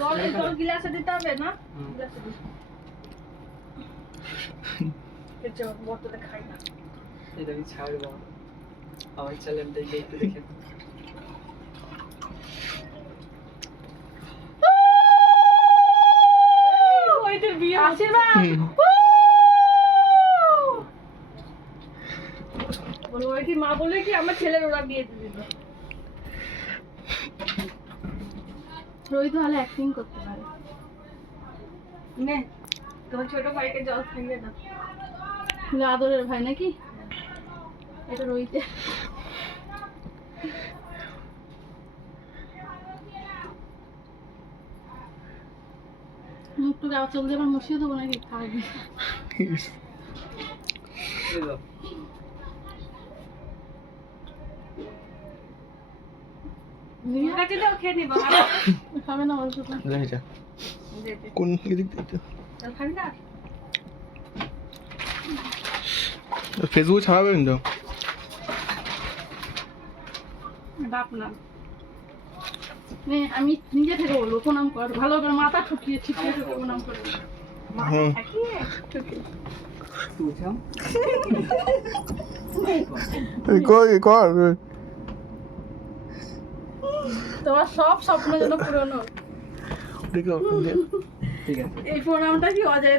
জল গ্লাসে দিতে হবে না? গ্লাসে দিস। কিছু বোতলে খাই না। এটা কি ছাড়বো? আমার চ্যানেলটা একটু দেখে। ওইটার বিয়ে আশীর্বাদ। বলো ওই কি মা বলে কি আমার ছেলের ওরা বিয়ে দিয়ে দিল। রোহিত ভালো অ্যাক্টিং করতে পারে। নে তোমার ছোট ভাইকে জল খাইয়ে দাও। আদরের ভাই নাকি? এটা রোহিতে। মুখটু গাও চোখ দিয়ে মুছিয়ে দেবো নাকি খাওয়াবি? খাবে না অল্প কোন দিক থেকে খাবি না? ফেসবুকে ছাড়াবে কিন্তু বাপ নাম আমি নিজে থেকে বলবো প্রণাম কর ভালো করে মাথা ঠুকিয়ে ছিটিয়ে ঠুকিয়ে প্রণাম করে কর তোমার সব স্বপ্ন যেন পূরণ হোক। ঠিক আছে। এই প্রণামটা কি অজয়